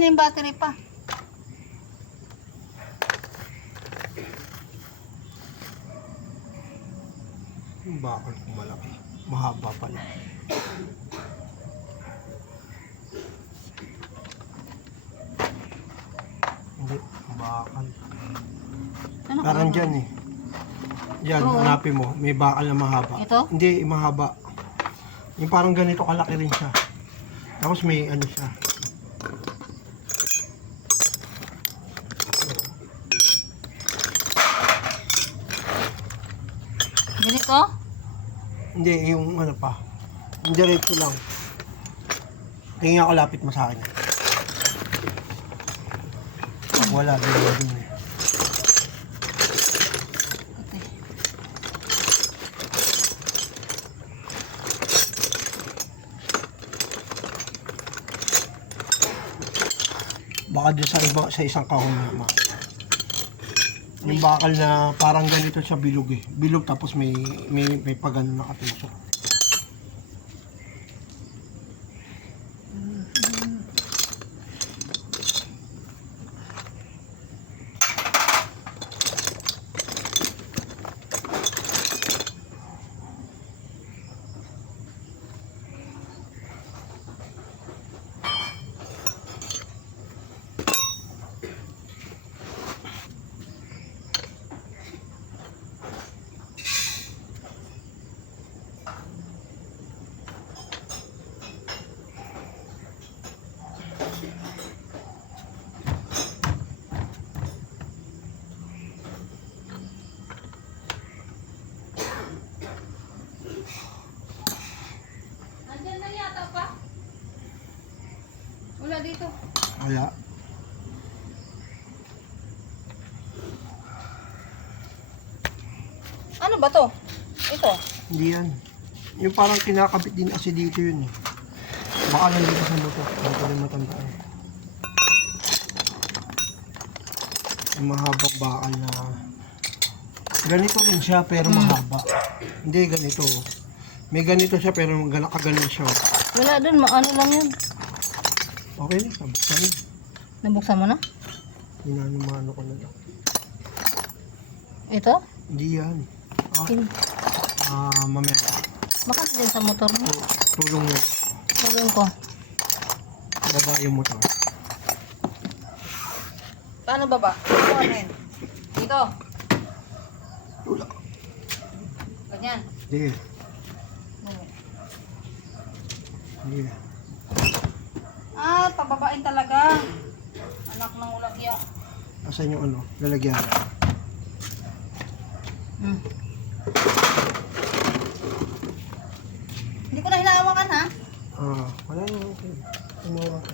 Ayan yung battery pa. Yung bakal ko malaki. Mahaba pala. Hindi, bakal. Ano Parang ka? dyan eh. Yan, Oo. hanapin mo. May bakal na mahaba. Ito? Hindi, mahaba. Yung parang ganito kalaki rin siya. Tapos may ano siya. Ganito? Hindi, yung ano pa. Yung diretso lang. Tingin ako lapit mo sa akin. Wala, dun eh. Okay. Baka doon sa isang kahon na yung bakal na parang ganito siya bilog eh. Bilog tapos may pagano nakatusok. Nandiyan na yata pa. Wala dito. Kaya, Ano ba to? Ito. hindi yan. Yung parang kinakabit din kasi dito yun eh. Baka nandito sa motor. Hindi ko rin matandaan. Yung mahabang bakal na ganito rin siya pero mahaba. Hindi ganito. May ganito siya pero kaganon siya. Wala dun. Ano lang yun. Okay na, sabuksan yun. Nabuksan mo na? Hinanumano ko na lang. Ito? Hindi yan. Mamaya. Baka din sa motor mo. Tulong mo. Gagawin ko. Baba yung motor. Paano baba? Ano yun? Dito. Wala. Ganyan. Hindi. Hindi. Pababain talaga. Anak ng ulagya. Asan yung ano? Lalagyan. Hindi ko na hinahawakan ha. Wala na. Okay. Tumawa ka.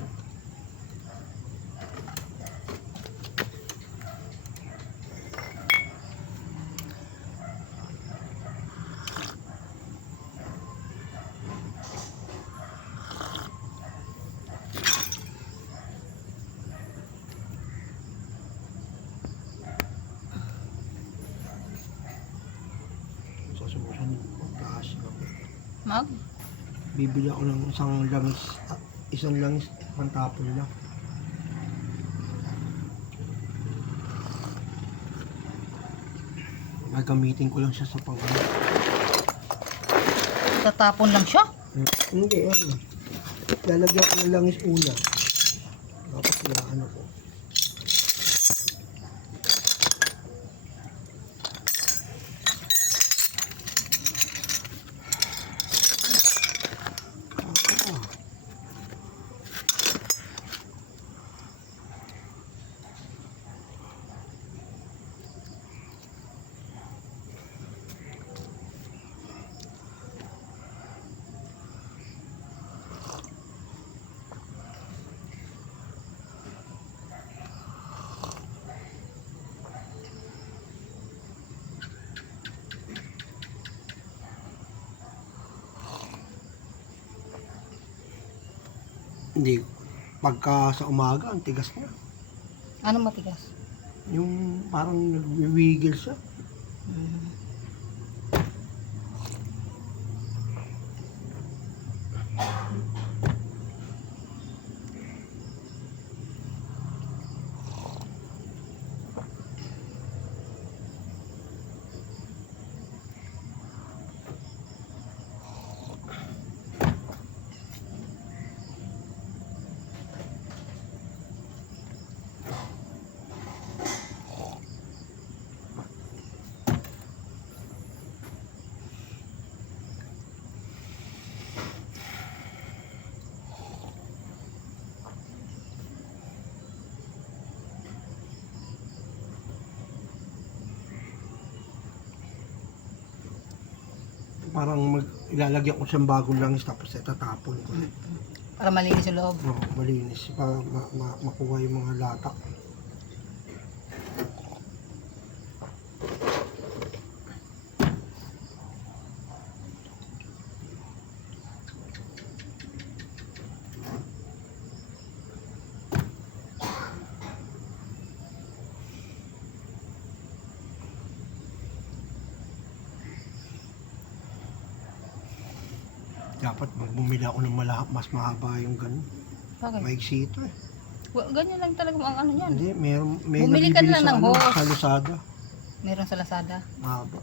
Susubukan yung taas. Mag? Bibili ako ng isang langis, pantapon lang. Gagamitin ko lang siya sa pangano. Tatapon lang siya. Hindi, ano. Lalagyan ko ng langis una. Tapos ano ko. Hindi. Pagka sa umaga, ang tigas niya. Ano matigas? Yung parang nag-wiggle siya. parang ilalagyan ko siyang bagong langis tapos itatapon ko. Para malinis yung loob. No, malinis. Para makuha yung mga latak. Dapat bumili ako ng mas mahaba yung ganun. Bakit? Maigsi ito eh. Ganyan lang talaga ang ano yan. Hindi, may Bumili ka nabibili na lang ng sa, hose. sa Lazada. Meron sa Lazada. Mahaba.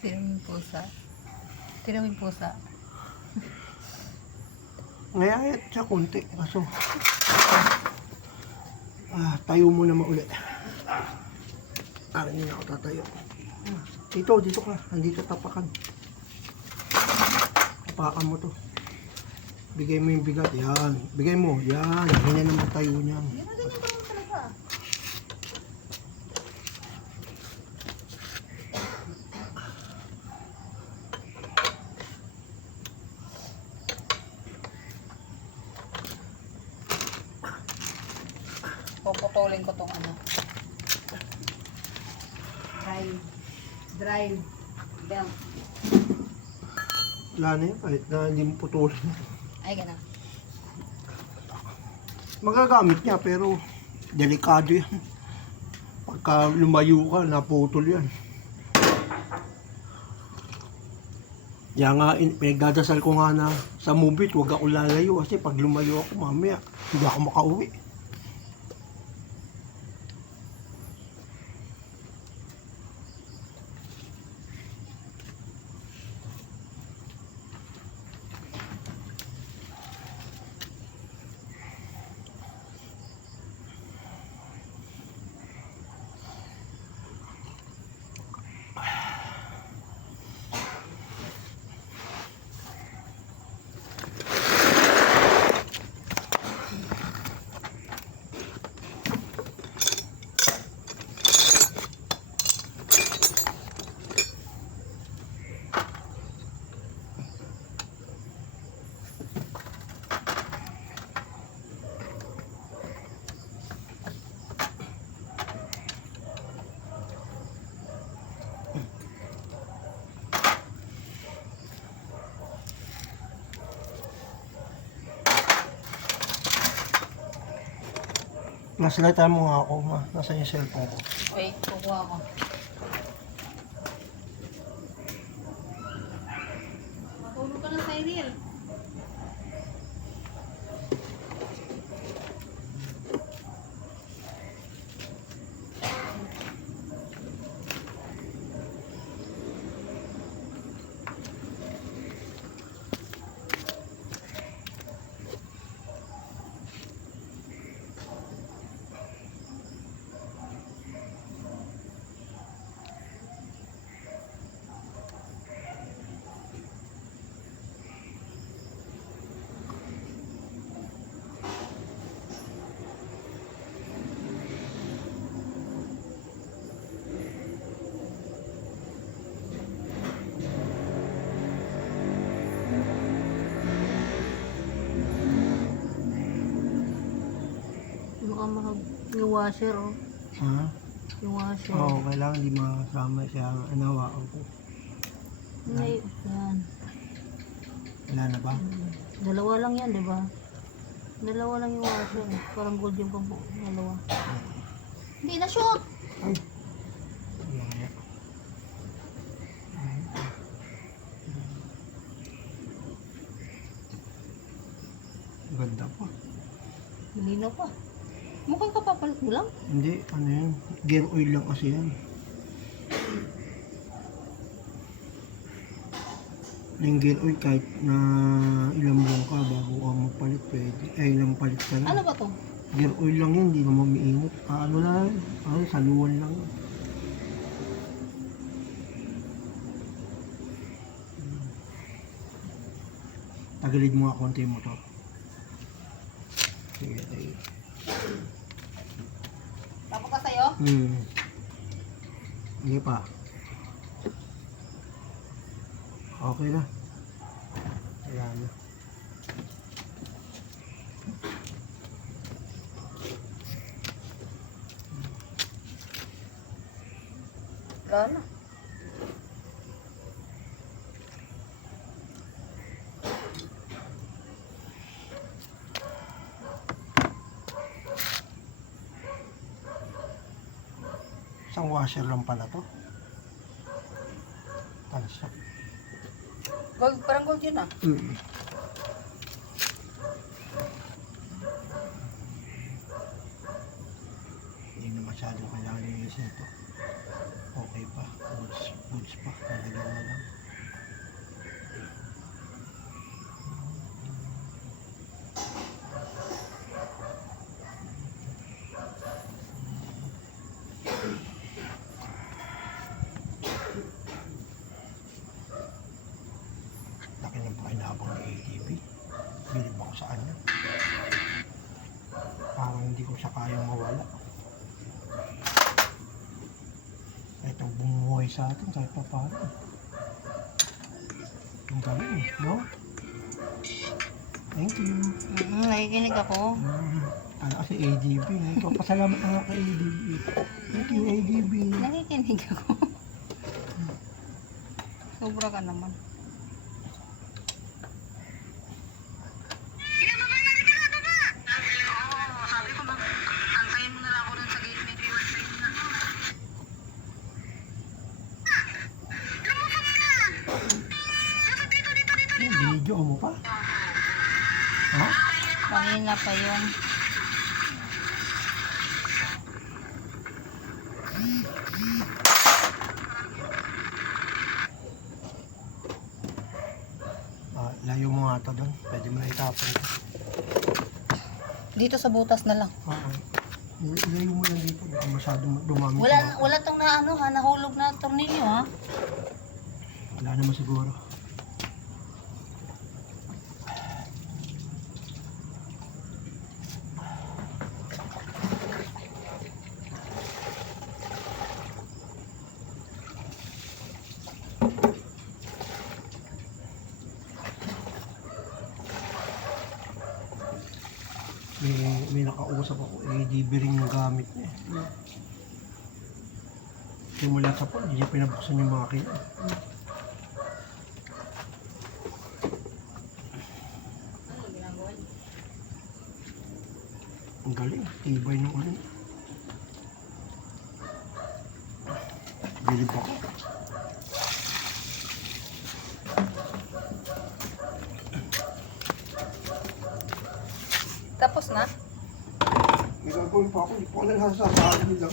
Tirawin pusa. Tirawin pusa. Ngayayat siya konti. Kaso, tayo muna maulit. Hindi na ako tatayo. Dito ka. Nandito tapakan. Tapakan mo to. Bigay mo yung bigat. Yan. Bigay mo. Yan. Ganyan naman tayo niyan. Puputulin ko tong ano. Drive belt. Wala na yun. Kahit na hindi mo putulin. Ay, gano'n. Magagamit niya pero delikado yan. Pagka lumayo ka, naputol yan. Kaya nga, pinagdadasal ko nga na sa movie, huwag ako lalayo kasi pag lumayo ako mamaya, hindi ako makauwi. Nasalita mo nga ako, ma. Nasaan yung cellphone ko? Wait, kukuha ko. Matulog ka na, Cyril. Yung washer, oh. Ha? Yung washer. Oo, kailangan di masama siya. Anawakan ko. May, yan. Wala na ba? Dalawa lang yan, di ba? Dalawa lang yung washer. Parang gold yung pampo. Dalawa. Hindi na shoot! Ay. Wala. Ganda pa. Hindi na pa. Mukhang kapapalit mo lang. Hindi, ano yun? Gear oil lang kasi yan. Yung gear oil kahit na ilang buwan ka bago ka magpalit pwede. Ay, ilang palit ka Ano na. ba to? Gear oil lang yun, hindi naman mainit. Ano lang, saluwan lang. Tagilid mo nga konti mo to. Sige, sige. Tapos ka sa'yo? Hindi pa. Okay na. Wala na. Wala na. Isang washer lang pala to. Tansak. Gold, parang gold yun ah. Hindi na masyadong kailangan linisin ito. Okay pa. Goods pa. Nalagyan na lang. Laki ng pakinabang ni ATV. Bilib ako sa kanya. Parang hindi ko siya kayang mawala. Itong bumuhay sa atin kahit pa paano. Ang galing, no? Thank you. Nakikinig ako. Ano kasi ADB. Ito, pasalamat na nga kay ADB. Thank you, ADB. Nakikinig ako. Sobra ka naman. Binidyo mo pa? Ha? Kanina pa yun. Layo mo nga ito doon. Pwede mo na itapon. Dito sa butas na lang. Layo mo lang dito. Baka masyadong dumami. Wala tong na ano ha, nahulog na tornilyo ha. Wala naman siguro. May nakausap ako, ADB rin yung gamit niya. Simula sa po, hindi niya pinabuksan yung makina. Ang galing, tibay nung ano. Bilib ako. Tapos na? May gagawin pa ako, hindi po ako nalasasabi lang.